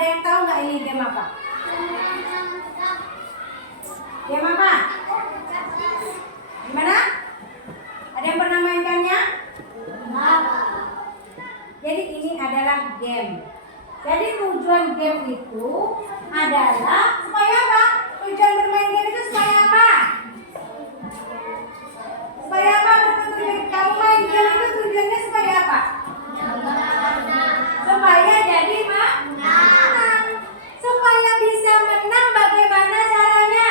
ada yang tahu nggak ini game apa? Game apa? Gimana? Ada yang pernah mainkannya? Jadi ini adalah game. Jadi tujuan game itu adalah supaya apa? Tujuan bermain game itu supaya apa? Supaya apa? Kamu main game itu tujuannya supaya apa? Supaya jadi menang. Supaya bisa menang bagaimana caranya?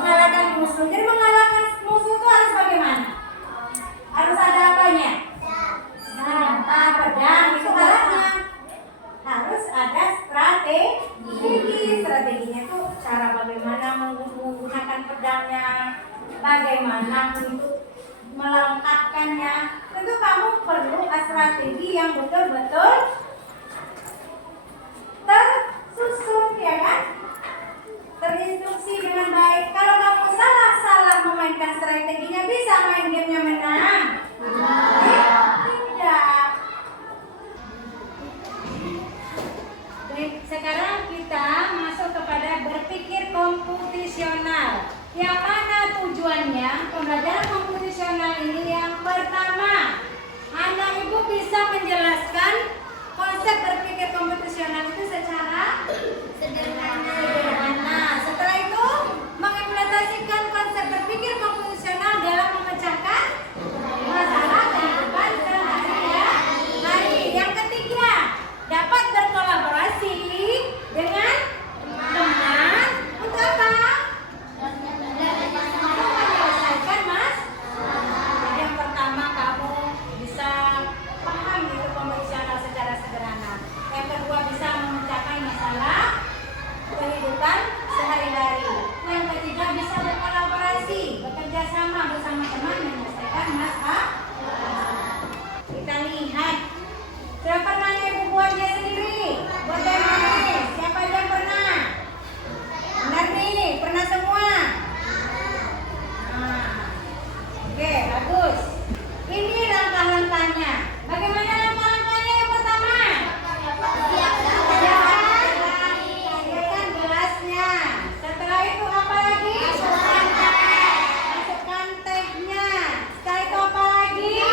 Mengalahkan musuh. Jadi mengalahkan musuh itu harus bagaimana? Harus ada apanya? Pedang itu alatnya. Harus ada strategi. Strateginya itu cara bagaimana menggunakan pedangnya, bagaimana untuk melengkapkannya. Tentu kamu perlu strategi yang betul-betul tersusun, ya kan? Terinstruksi dengan baik. Kalau kamu salah memainkan strateginya, bisa main gamenya menang? Tidak. Baik, sekarang kita masuk kepada berpikir komputasional. Yang mana tujuannya? Pembelajaran komputasional ini yang pertama, anak ibu bisa menjelaskan konsep berpikir komputasional itu secara sederhana. Setelah itu mengimplementasikan konsep berpikir komputasional dalam memecahkan masalah kehidupan sehari-hari. Yang ketiga, dapat berkolaborasi dengan teman untuk apa? Menyelesaikan jadi yang pertama kamu bisa paham itu komputasional secara sederhana. Yang kedua bisa memecahkan masalah kehidupan sehari-hari. Yang ketiga bisa berkolaborasi, bekerja sama bersama teman menyelesaikan masalah. Kita lihat. Siapa pernah ibu buatnya sendiri? Buat yang ini. Siapa yang pernah? Benar nih, pernah semua. Oke, bagus. Ini langkah-langkahnya. Bagaimana langkah-langkahnya yang pertama? Siapkan gelasnya. Setelah itu apa lagi? Masukkan tehnya. Setelah itu apa lagi?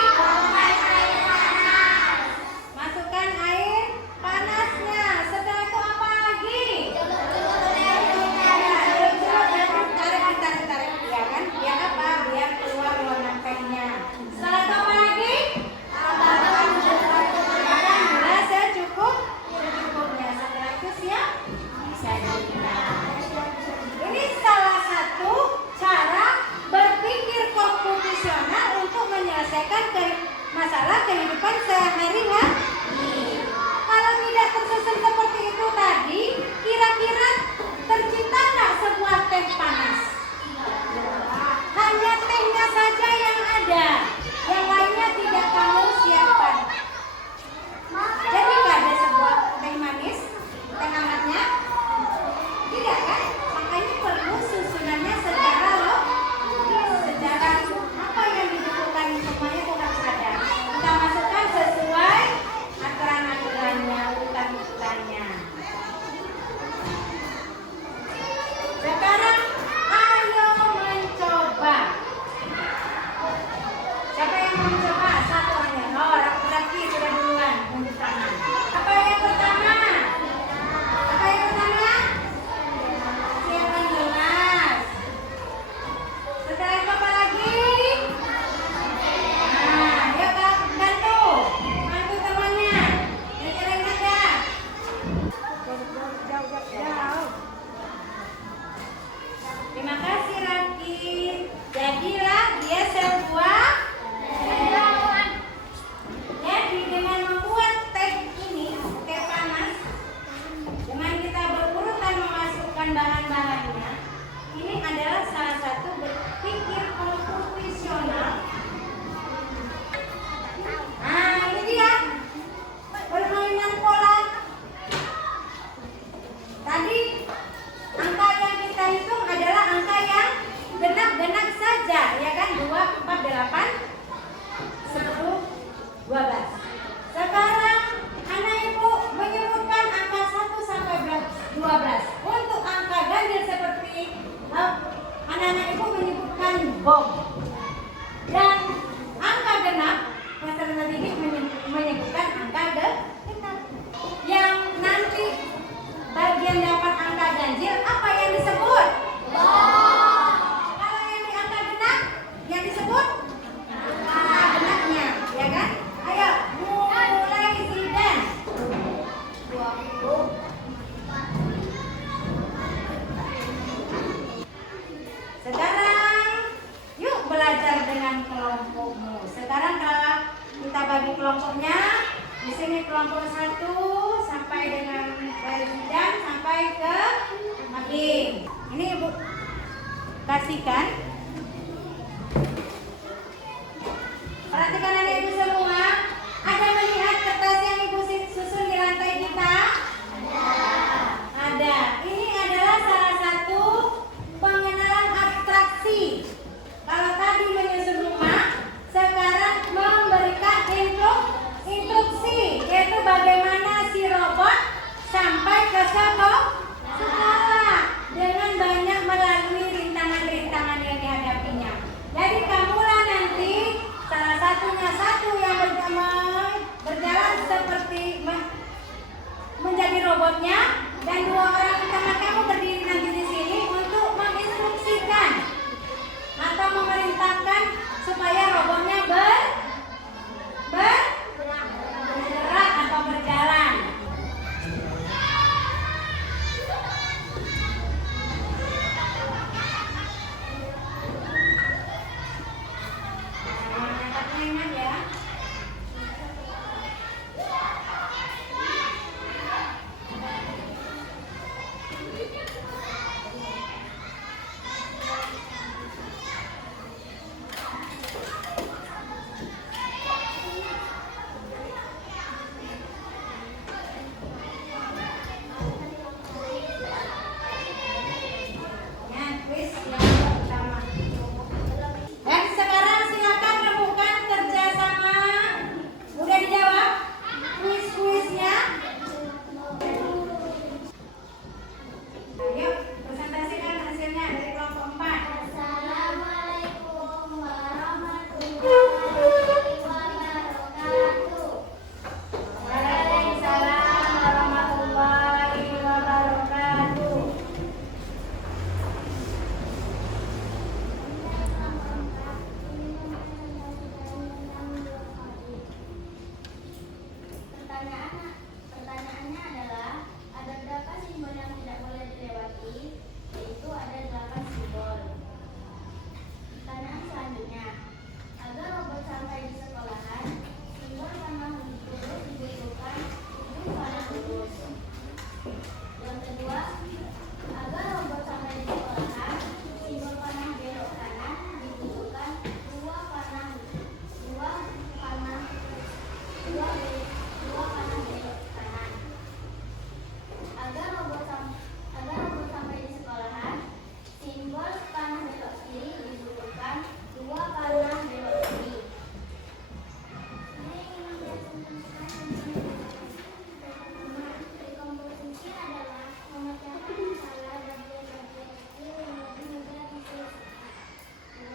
Masukkan air panasnya. Setelah itu apa lagi? Tarik, ya kan? Biar apa? Biar keluar warna tehnya. Setelah itu apa lagi? Makan gula secukupnya. Setelah itu siap disajikan. Ini salah satu cara berpikir komputasional untuk menyelesaikan masalah kehidupan sehari-hari. Kalau tidak tersusun seperti itu tadi, kira-kira tercipta nggak sebuah teh panas? Hanya tehnya saja yang ada, yang lainnya tidak kamu siapkan. Jadi nggak ada sebuah teh manis, teh hangatnya? Tidak kan? Makanya perlu susunannya secara secara apa yang dibutuhkan semuanya itu harus ada. Kita masukkan sesuai aturan-aturannya, urutan-urutannya. Sekarang ayo mencoba. Siapa yang mau mencoba? Satu hanya. Oh, laki-laki sudah duluan untuk tangan. Apa yang pertama? Apa yang pertama? Siapkan gelas. Setelah itu apa lagi? Nah, yuk Kak, bantu temannya. Yang ada. Jauh. Terima kasih Raki. Jadilah dia sebuah. Jadi dengan membuat teh ini, teh panas, dengan kita berurutan memasukkan bahan-bahannya, ini adalah salah satu berpikir komputasional. Nah, ini dia permainan pola. Tadi angka yang kita hitung adalah angka yang genap-genap saja, ya kan? 2, 4, 8, 10, 12. Sekarang anak ibu bom. Dan angka genap, peserta didik menyebutkan angka genap. Yang nanti bagian dapat angka ganjil apa yang disebut? Kalau yang di angka genap, yang disebut angka genapnya, ya kan? Ayo, mulai Zidan. 20. Sekarang yuk belajar dengan kelompokmu. Sekarang kalau kita bagi kelompoknya, di sini kelompok 1 sampai dengan Zidan sampai ke Hakim. Ini Ibu kasihkan. Perhatikan anak Ibu semua. Ada melihat kertas yang Ibu susun di lantai kita? Ada. Ini adalah salah satu pengenalan abstraksi. Kalau tadi menyusun rumah, sekarang memberikan instruksi, yaitu bagaimana si robot sampai ke sekolah dengan banyak melalui rintangan-rintangan yang dihadapinya. Jadi kamulah nanti salah satunya satu yang berjalan seperti menjadi robotnya, dan 2 orang di tengah kamu berdiri nanti di sini untuk menginstruksikan atau memerintahkan supaya robotnya bergerak atau berjalan. Nah, angkatnya ingat ya. Dan sekarang silakan remukan kerjasama. Udah dijawab kuis-kuisnya? Ayo presentasikan hasilnya dari kelompok 4. Assalamualaikum warahmatullahi wabarakatuh. Waalaikumsalam warahmatullahi wabarakatuh. Pertanyaannya adalah, ada berapa simbol yang tidak boleh dilewati? Yaitu ada 8 simbol. Pertanyaan selanjutnya, agar robot sampai di sekolahan, simbol panah lurus dibutuhkan 7 panah lurus. Yang kedua, agar robot sampai di sekolahan, simbol panah belok kanan dibutuhkan 2 panah belok kanan. Agar robot sampai di sekolahan, simbol panah belok kiri dibutuhkan 2 panah belok kiri. Dekomposisi adalah memecahkan masalah bagian-bagian kecil yang lebih mudah diselesaikan. 2.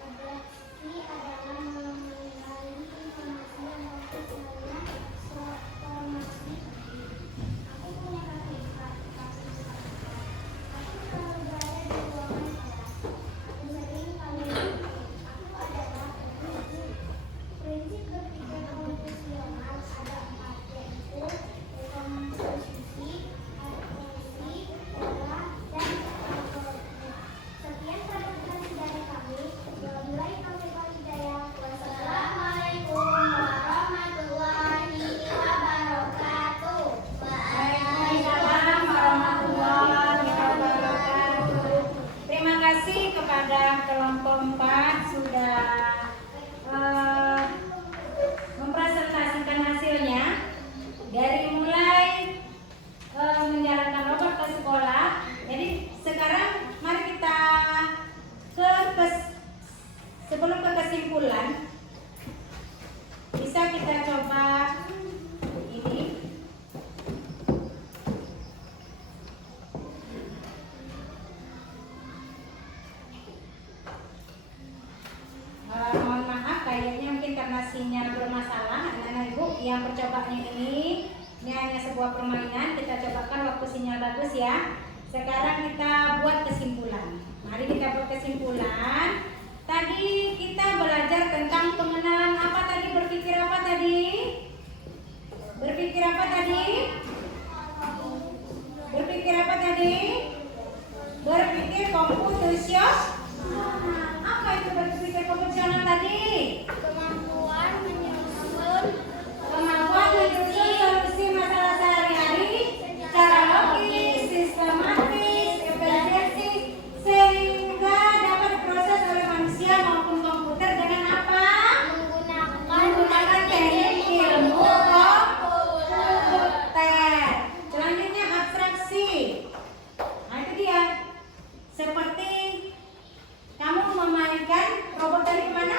Refleksi adalah mengenali informasi yang fokusnya formasi. Aku punya kakak ipar. Aku selalu berada di ruangan kelas. Aku sering kali aku adalah prinsip berpikir konvensional ada 4, yaitu dekomposisi, adaptasi, olah, dan algoritma. Sekian presentasi dari kami. Wabillahi taufiq wal hidayah. Wassalamualaikum warahmatullahi wabarakatuh. Waalaikumsalam warahmatullahi wabarakatuh. Terima kasih kepada kelompok 4 sudah mempresentasikan hasilnya dari mulai menjalankan robot ke sekolah. Jadi sekarang mari kita sebelum ke kesimpulan, bisa kita coba ini. Mohon maaf, kayaknya mungkin karena sinyal bermasalah anak-anak ibu. Yang percobaannya ini hanya sebuah permainan. Kita cobakan waktu sinyal bagus ya. Sekarang kita buat kesimpulan. Mari kita buat kesimpulan. Tadi kita belajar tentang pengenalan apa tadi? Berpikir apa tadi? Berpikir apa tadi? Berpikir apa tadi? Berpikir komputasional. Apa itu berpikir komputasional tadi? Kemampuan Menyusun solusi masalah sehari-hari secara logis, sistematis, efisiensi, sehingga dapat diproses oleh manusia maupun komputer dengan apa? Menggunakan teknik ilmu komputer. Selanjutnya abstraksi. Nah itu dia. Seperti kamu memainkan robot dari kemana?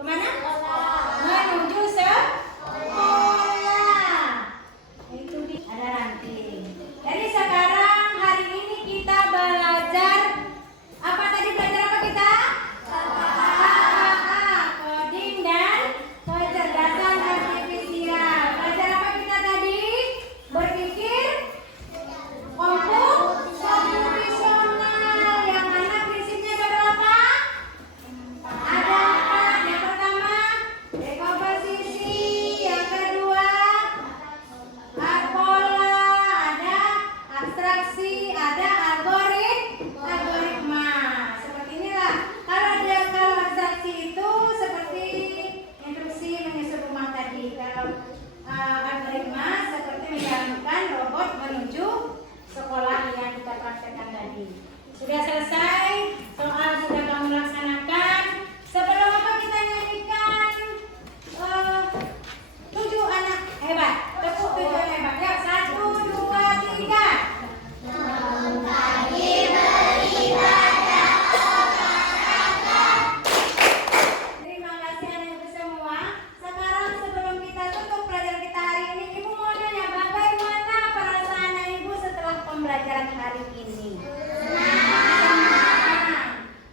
Kemana? Menuju sekolah. Itu dia. Ada ranting. Jadi sekarang hari ini kita belajar apa tadi? Belajar apa kita? Coding dan kecerdasan artifisial. Belajar apa kita tadi? Berpikir komputasional. Yang mana prinsipnya ada berapa? Ada 4. Yang pertama dekomposisi, yang kedua pola, ada abstraksi, ada algoritma. Seperti inilah. Kalau abstraksi itu seperti instruksi menyusun rumah tadi. Kalau algoritma seperti menjalankan robot menuju sekolah yang kita praktekkan tadi. Sudah selesai, soal sudah kamu laksanakan. Sebelum apa kita nyanyikan 7 anak hebat. Tepuk 7 anak hebat. Ya, 1, 2, 3. Terima kasih anak ibu semua. Sekarang sebelum kita tutup pelajaran kita hari ini, ibu mau nanya bagaimana perasaan anak ibu setelah pembelajaran hari ini?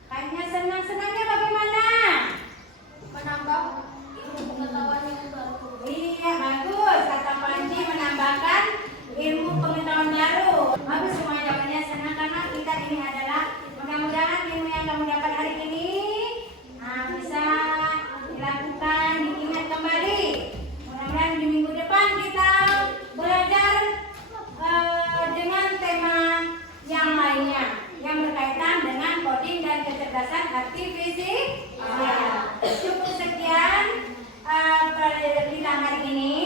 Kayaknya senang-senangnya bagaimana? menambah ilmu pengetahuan yang baru. Iya, bagus. Kata Panji menambahkan ilmu pengetahuan baru. Bagus, semua jawabannya senang karena kita ini adalah mudah-mudahan ilmu yang kamu dapat hari ini bisa dilakukan, diingat kembali. Mudah-mudahan di minggu depan kita belajar dengan tema yang lainnya yang berkaitan dengan coding dan kecerdasan artifisial. Cukup sekian pelajaran kita hari ini.